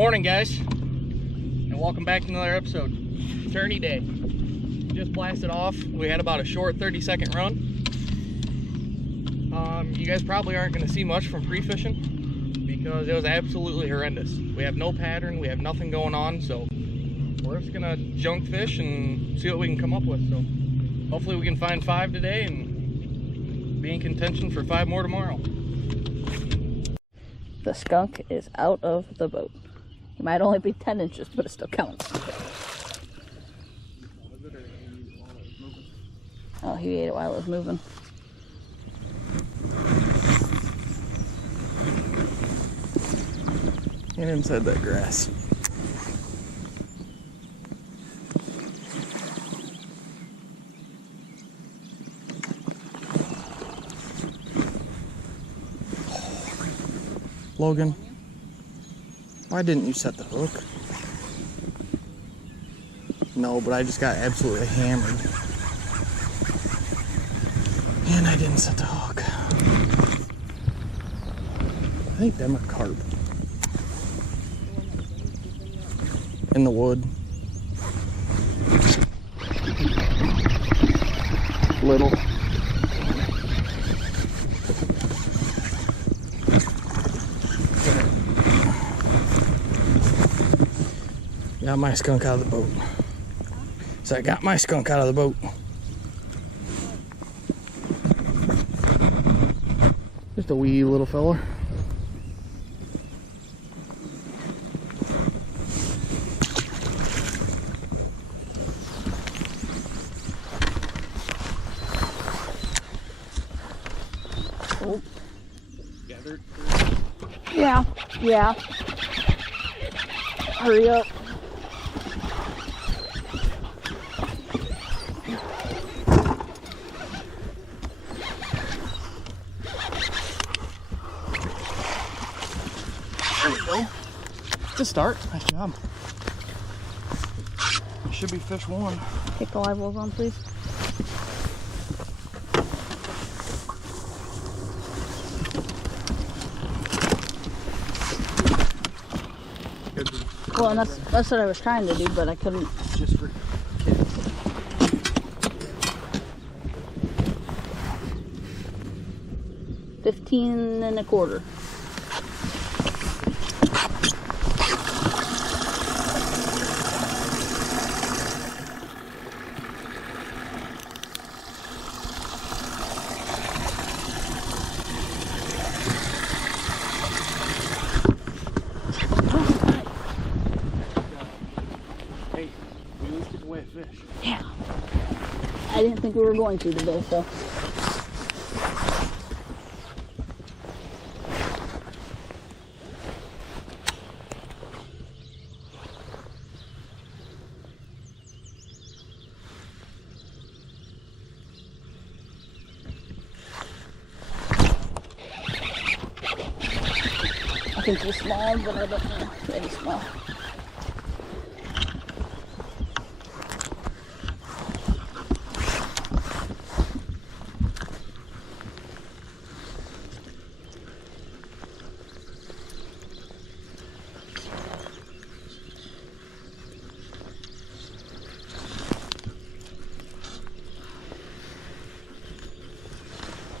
Morning, guys, and welcome back to another episode. Tourney day. Just blasted off. We had about a short 30-second run. You guys probably aren't going to see much from pre-fishing because it was absolutely horrendous. We have no pattern, we have nothing going on, so we're just going to junk fish and see what we can come up with. So hopefully we can find 5 today and be in contention for 5 more tomorrow. The skunk is out of the boat. It might only be 10 inches, but it still counts. Oh, he ate it while it was moving. And inside that grass. Logan, why didn't you set the hook? No, but I just got absolutely hammered. And I didn't set the hook. I think them are carp. In the wood. Little. Got my skunk out of the boat. So I got my skunk out of the boat. Just a wee little fella. Oh. Yeah. Hurry up. There we go. It's a start. Nice job. It should be fish 1. Take the live wells on, please. Well, and that's what I was trying to do, but I couldn't. Just for kids. $15.25. Fish. Yeah. I didn't think we were going to today, so. I think they're small, but I don't know if they're small.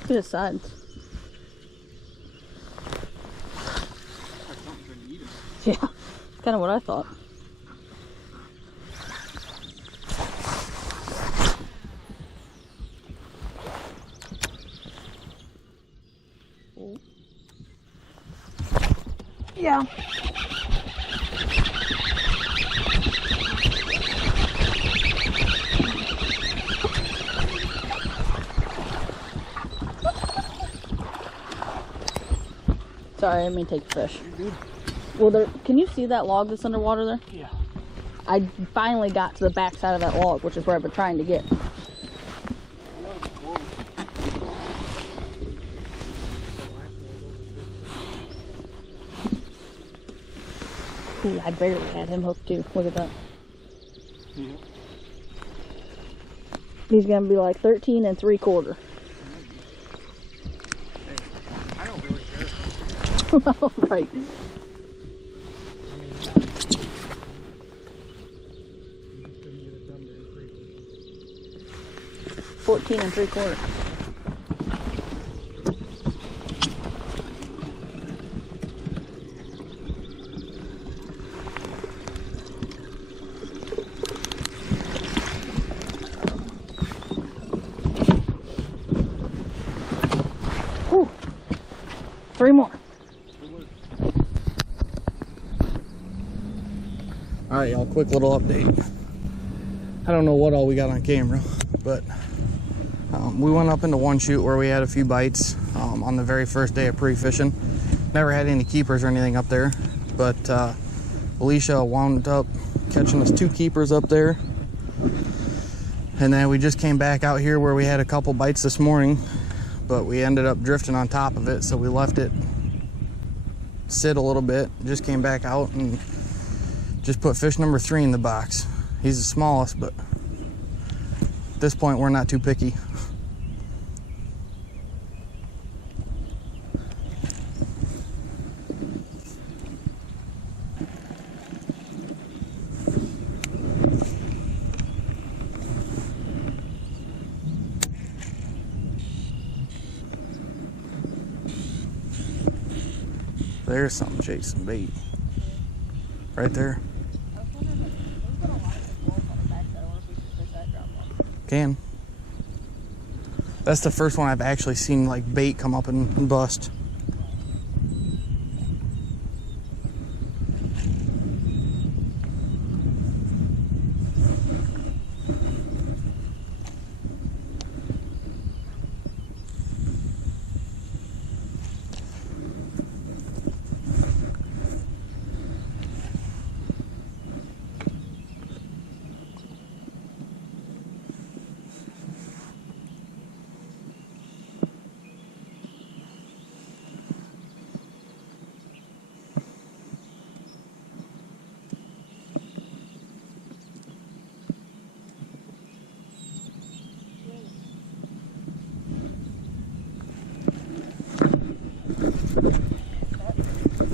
Look at his sides. Yeah, kind of what I thought. Yeah. Sorry, I didn't mean to take the fish. Well, can you see that log that's underwater there? Yeah. I finally got to the back side of that log, which is where I've been trying to get. Ooh, I barely had him hooked too. Look at that. Yeah. He's gonna be like 13 3/4. I don't really care. Well, right. 14 3/4. Whew. 3 more. All right, y'all, quick little update. I don't know what all we got on camera, but we went up into one shoot where we had a few bites on the very first day of pre-fishing. Never had any keepers or anything up there, but Alicia wound up catching us 2 keepers up there. And then we just came back out here where we had a couple bites this morning, but we ended up drifting on top of it, so we left it sit a little bit, just came back out and just put fish number 3 in the box. He's the smallest, but at this point we're not too picky. There's something chasing bait. Right there. Can. That's the first one I've actually seen like bait come up and bust.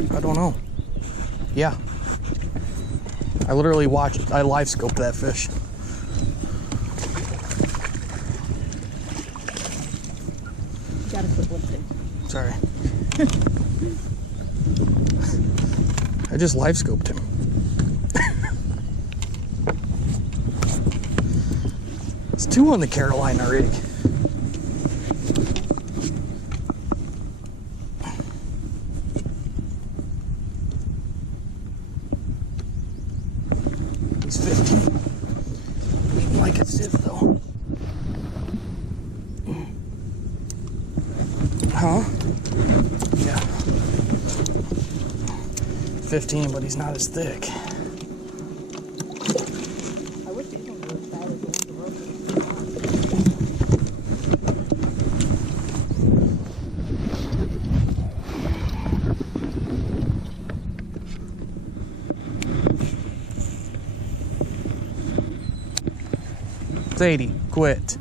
I don't know. Yeah. I literally I live scoped that fish. You gotta quit lifting. Sorry. I just live scoped him. It's 2 on the Carolina rig. He's 15. Eating like a sieve though. Huh? Yeah. 15, but he's not as thick. I wish these ones were as bad as the ones that broke. Sadie, quit.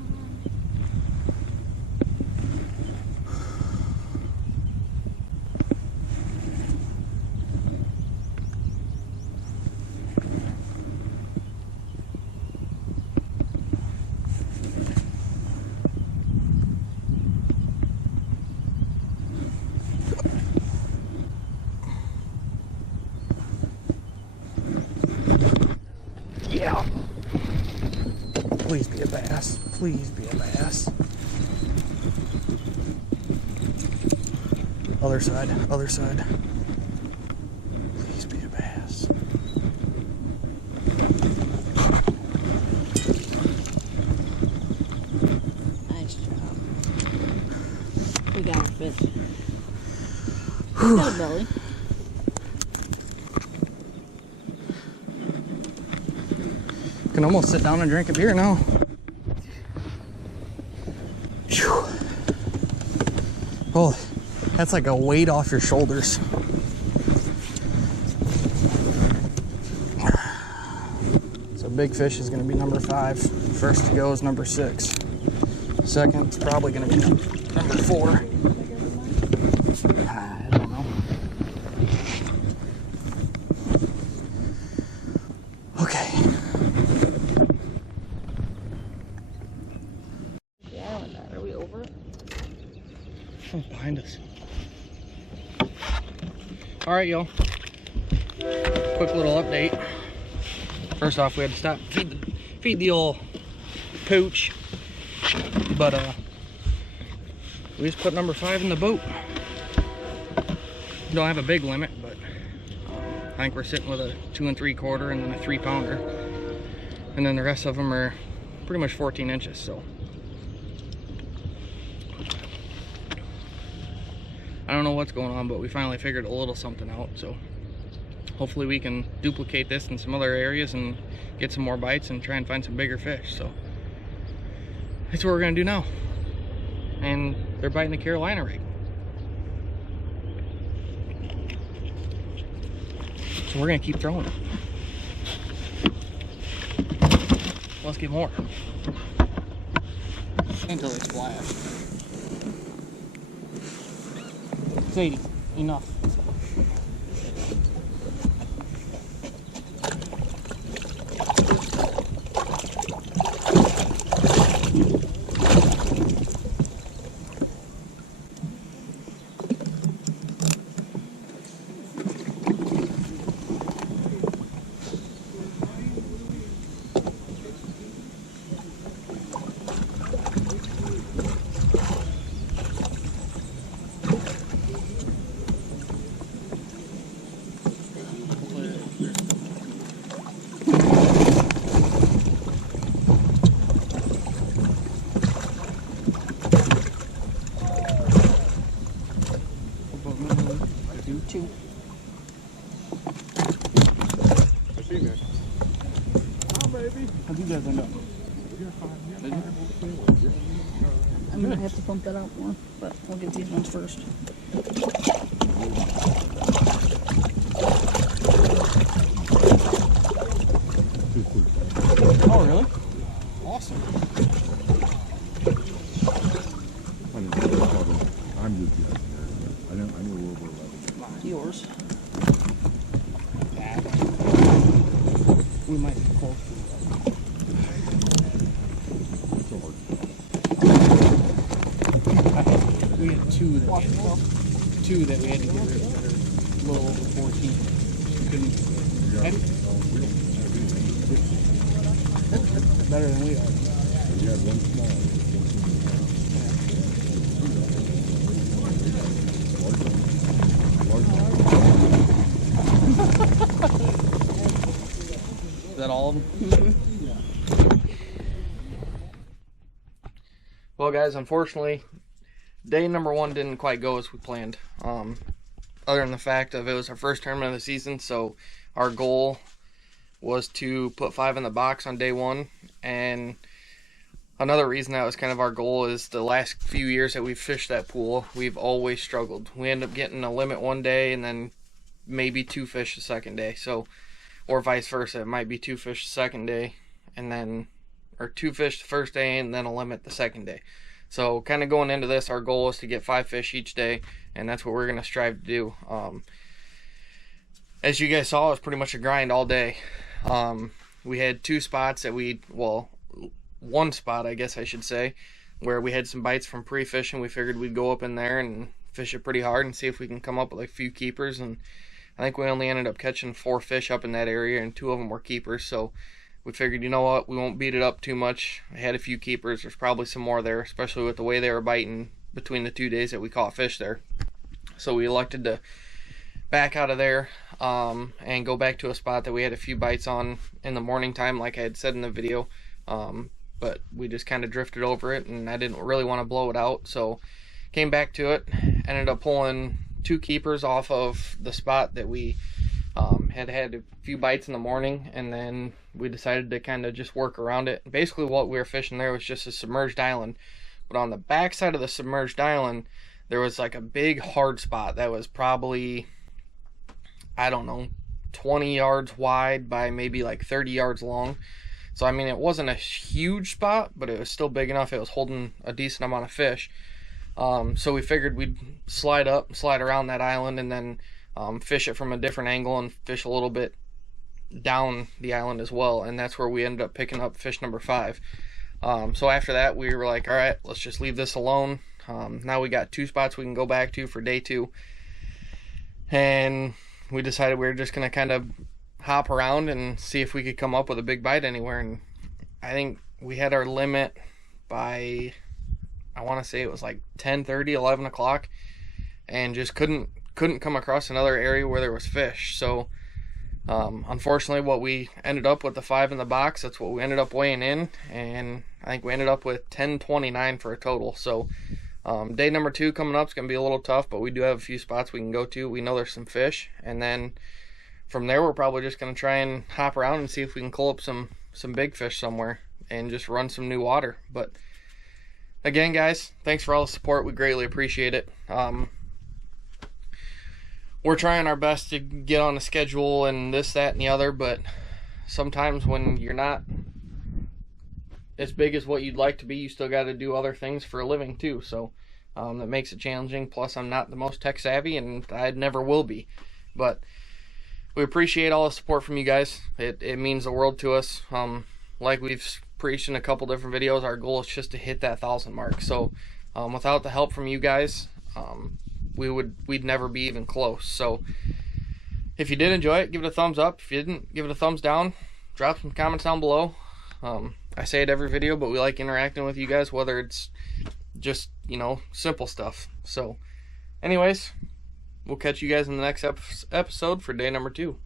Yeah. Please be a bass. Please be a bass. Other side, other side. Please be a bass. Nice job. We got our fish. He's got a belly. Can almost sit down and drink a beer now. Whew. Oh, that's like a weight off your shoulders. So big fish is going to be number 5. First to go is number 6. Second is probably going to be number 4. I don't know. Okay. behind us. All right, y'all. Quick little update. First off, we had to stop feed the old pooch, but we just put number 5 in the boat. Don't have a big limit, but I think we're sitting with a 2 3/4 and then a 3-pounder, and then the rest of them are pretty much 14 inches. So I don't know what's going on, but we finally figured a little something out. So hopefully we can duplicate this in some other areas and get some more bites and try and find some bigger fish. So that's what we're gonna do now. And they're biting the Carolina rig. So we're gonna keep throwing it. Let's get more. Until they splash. Sadie, enough. Two. I see that. Oh, baby. How'd you guys end up? I'm gonna have to pump that out more, but we'll get these ones first. Oh, really? Awesome. I'm just guessing. I know a little bit about it. Yours. We might be close to It's so hard. We had two that we had to get rid of that are a little over 14. We couldn't. We don't have anything. Better than we are. We had one small. Is that all of them? Mm-hmm. Well, guys, unfortunately, day number 1 didn't quite go as we planned. Other than the fact of it was our first tournament of the season, so our goal was to put 5 in the box on day 1. And another reason that was kind of our goal is the last few years that we've fished that pool, we've always struggled. We end up getting a limit one day and then maybe 2 fish the second day. So, or vice versa, it might be 2 fish the second day and then, or 2 fish the first day and then a limit the second day. So kind of going into this, our goal is to get 5 fish each day, and that's what we're going to strive to do. As you guys saw, it was pretty much a grind all day. We had 2 spots that one spot, I guess I should say, where we had some bites from pre-fishing. We figured we'd go up in there and fish it pretty hard and see if we can come up with a few keepers, and I think we only ended up catching 4 fish up in that area, and 2 of them were keepers. So we figured, you know what, we won't beat it up too much. I had a few keepers. There's probably some more there, especially with the way they were biting between the 2 days that we caught fish there. So we elected to back out of there and go back to a spot that we had a few bites on in the morning time, like I had said in the video. But we just kind of drifted over it, and I didn't really want to blow it out. So came back to it, ended up pulling 2 keepers off of the spot that we had a few bites in the morning, and then we decided to kind of just work around it. Basically what we were fishing there was just a submerged island, but on the back side of the submerged island there was like a big hard spot that was probably, I don't know, 20 yards wide by maybe like 30 yards long. So I mean, it wasn't a huge spot, but it was still big enough. It was holding a decent amount of fish. So we figured we'd slide around that island, and then fish it from a different angle and fish a little bit down the island as well. And that's where we ended up picking up fish number 5. So after that, we were like, all right, let's just leave this alone. Now we got 2 spots we can go back to for day 2. And we decided we were just going to kind of hop around and see if we could come up with a big bite anywhere. And I think we had our limit by, I want to say it was like 10:30, 11 o'clock, and just couldn't come across another area where there was fish. So unfortunately, what we ended up with, the 5 in the box, that's what we ended up weighing in, and I think we ended up with 10.29 for a total. So day number 2 coming up is going to be a little tough, but we do have a few spots we can go to. We know there's some fish, and then from there we're probably just going to try and hop around and see if we can pull up some big fish somewhere and just run some new water. But again, guys, thanks for all the support. We greatly appreciate it. We're trying our best to get on a schedule and this, that, and the other, but sometimes when you're not as big as what you'd like to be, you still got to do other things for a living too. So that makes it challenging. Plus, I'm not the most tech savvy, and I never will be. But we appreciate all the support from you guys. It means the world to us. Like we've preached in a couple different videos, our goal is just to hit that 1,000 mark. So without the help from you guys, we'd never be even close. So if you did enjoy it, give it a thumbs up. If you didn't, give it a thumbs down. Drop some comments down below. I say it every video, but we like interacting with you guys, whether it's just, you know, simple stuff. So anyways, we'll catch you guys in the next episode for day number 2.